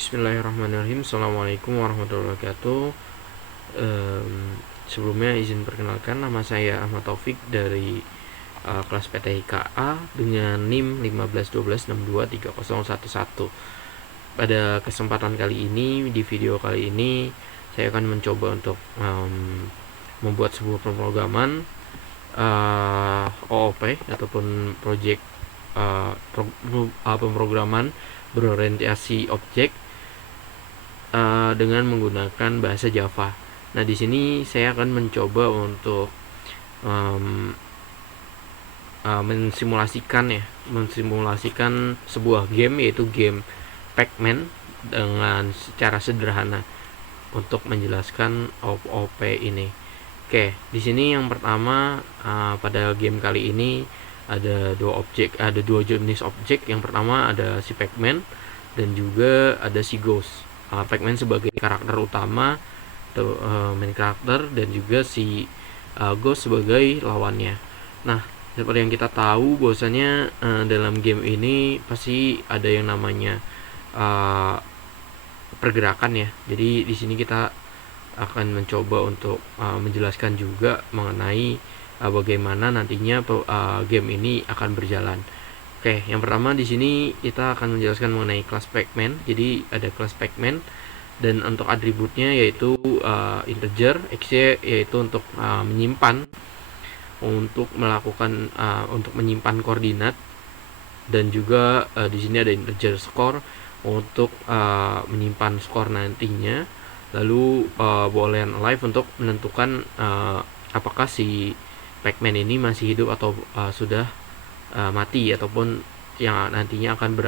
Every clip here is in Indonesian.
Bismillahirrahmanirrahim. Assalamualaikum warahmatullahi wabarakatuh. Sebelumnya izin perkenalkan, nama saya Ahmad Taufik dari kelas PTIKA dengan NIM 1512623011. Pada kesempatan kali ini, di video kali ini saya akan mencoba untuk membuat sebuah pemrograman OOP ataupun project pemrograman berorientasi objek dengan menggunakan bahasa Java. Nah, di sini saya akan mencoba untuk mensimulasikan sebuah game, yaitu game Pac-Man dengan secara sederhana untuk menjelaskan OOP ini. Oke, di sini yang pertama pada game kali ini ada dua jenis objek. Yang pertama ada si Pac-Man dan juga ada si Ghost. Pac-Man sebagai karakter utama atau main karakter, dan juga si Ghost sebagai lawannya. Nah, seperti yang kita tahu bahwasanya dalam game ini pasti ada yang namanya pergerakan ya. Jadi di sini kita akan mencoba untuk menjelaskan juga mengenai bagaimana nantinya game ini akan berjalan. Oke, yang pertama di sini kita akan menjelaskan mengenai kelas Pac-Man. Jadi ada kelas Pac-Man, dan untuk atributnya yaitu integer, x yaitu untuk menyimpan, untuk melakukan untuk menyimpan koordinat, dan juga di sini ada integer score untuk menyimpan skor nantinya. Lalu boolean alive untuk menentukan apakah si Pac-Man ini masih hidup atau sudah mati, ataupun yang nantinya akan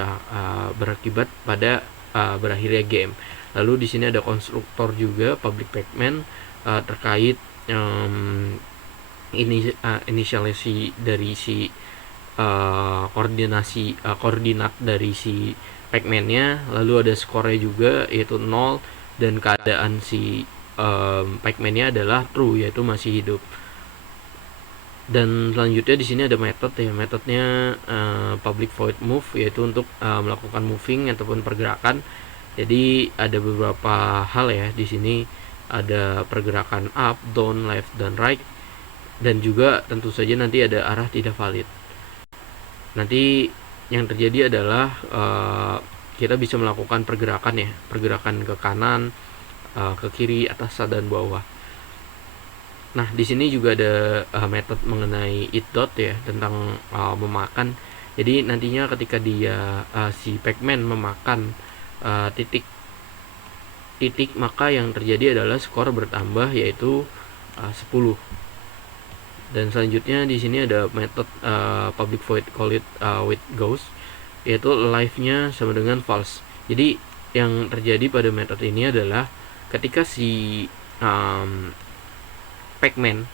berakibat pada berakhirnya game. Lalu di sini ada konstruktor juga public Pac-Man terkait inisialisasi dari si koordinat dari si Pac-Man-nya. Lalu ada skornya juga, yaitu 0, dan keadaan si Pac-Man-nya adalah true, yaitu masih hidup. Dan selanjutnya di sini ada metode ya. Metodenya public void move, yaitu untuk melakukan moving ataupun pergerakan. Jadi ada beberapa hal ya di sini. Ada pergerakan up, down, left, dan right, dan juga tentu saja nanti ada arah tidak valid. Nanti yang terjadi adalah kita bisa melakukan pergerakan ya, pergerakan ke kanan, ke kiri, atas, dan bawah. Nah, di sini juga ada metode mengenai eat dot ya, tentang memakan. Jadi nantinya ketika dia si Pac-Man memakan titik, maka yang terjadi adalah skor bertambah, yaitu 10. Dan selanjutnya di sini ada metode public void call it with ghost, yaitu live-nya sama dengan false. Jadi yang terjadi pada metode ini adalah ketika si Pac-Man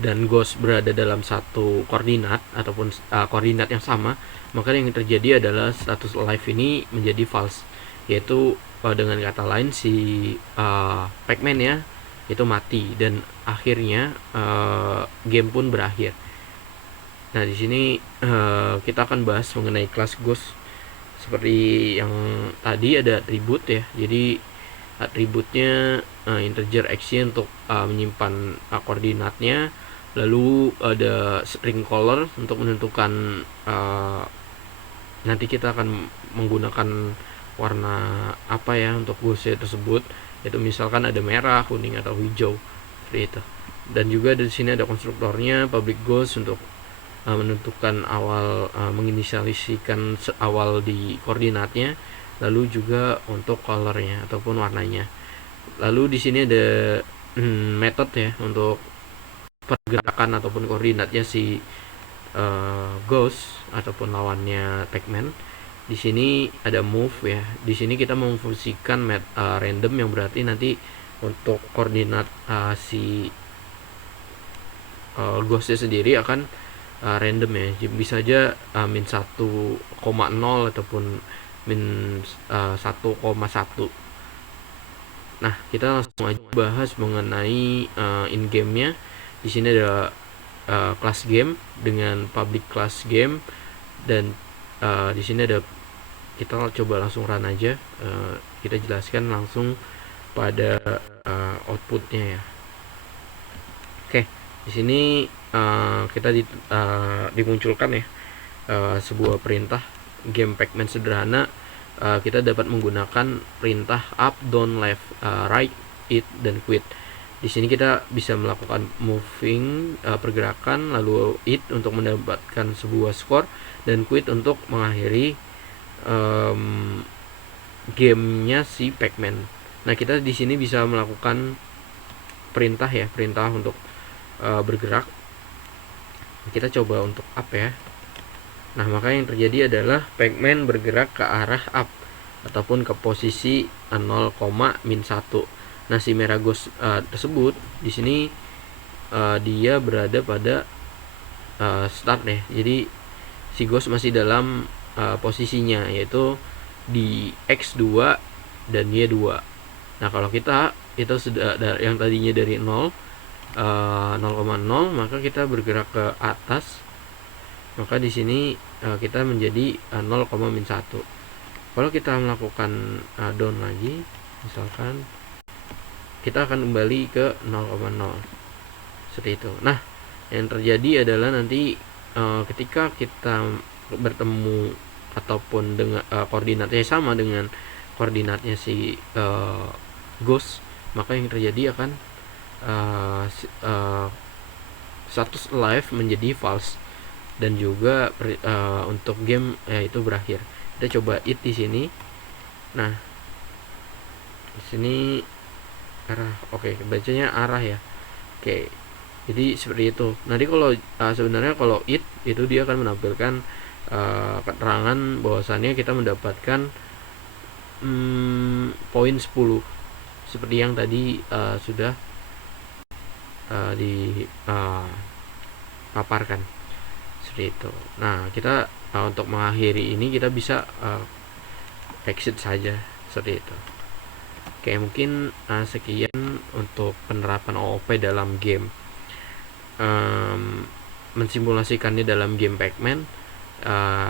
dan Ghost berada dalam satu koordinat ataupun koordinat yang sama, maka yang terjadi adalah status live ini menjadi false, yaitu dengan kata lain si Pac-Man ya itu mati, dan akhirnya game pun berakhir. Nah, di sini kita akan bahas mengenai kelas Ghost. Seperti yang tadi ada atribut ya. Jadi atributnya integer x untuk menyimpan koordinatnya. Lalu ada string color untuk menentukan nanti kita akan menggunakan warna apa ya untuk ghost tersebut, yaitu misalkan ada merah, kuning, atau hijau seperti itu. Dan juga di sini ada konstruktornya public ghost untuk menentukan awal, menginisialisikan awal di koordinatnya, lalu juga untuk colornya ataupun warnanya. Lalu di sini ada metode ya untuk pergerakan ataupun koordinatnya si Ghost ataupun lawannya Pac-Man. Di sini ada move ya. Di sini kita memfungsikan random, yang berarti nanti untuk koordinat si Ghostnya sendiri akan random ya. Bisa aja min 1,0 ataupun min 1,1. Nah, kita langsung aja bahas mengenai in game-nya. Di sini ada class game dengan public class game, dan di sini ada kita coba langsung run aja. Kita jelaskan langsung pada outputnya ya. Oke, di sini kita dimunculkan ya sebuah perintah game Pac-Man sederhana. Kita dapat menggunakan perintah up, down, left, right, eat, dan quit. Di sini kita bisa melakukan moving, pergerakan, lalu eat untuk mendapatkan sebuah skor, dan quit untuk mengakhiri gamenya si Pac-Man. Nah, kita di sini bisa melakukan perintah untuk bergerak. Kita coba untuk up ya. Nah, maka yang terjadi adalah Pac-Man bergerak ke arah up ataupun ke posisi 0, min 1. Nah, si merah ghost tersebut di sini dia berada pada start nih. Jadi si ghost masih dalam posisinya, yaitu di X2 dan Y2. Nah, kalau kita itu sudah yang tadinya dari 0, 0,0, maka kita bergerak ke atas. Maka di sini kita menjadi 0, min 1. Kalau kita melakukan down lagi, misalkan kita akan kembali ke 0,0 seperti itu. Nah, yang terjadi adalah nanti ketika kita bertemu ataupun dengan koordinatnya sama dengan koordinatnya si ghost, maka yang terjadi akan status alive menjadi false, dan juga untuk game itu berakhir. Kita coba it di sini. Nah, di sini arah, oke, bacanya arah ya. Oke, jadi seperti itu. Nanti kalau sebenarnya kalau it itu dia akan menampilkan keterangan bahwasannya kita mendapatkan poin 10 seperti yang tadi sudah dipaparkan seperti itu. Nah, kita untuk mengakhiri ini kita bisa exit saja seperti itu. Oke, mungkin sekian untuk penerapan OOP dalam game, mensimulasikannya dalam game Pac-Man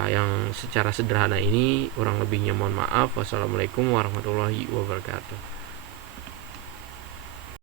yang secara sederhana ini. Kurang lebihnya mohon maaf. Wassalamualaikum warahmatullahi wabarakatuh.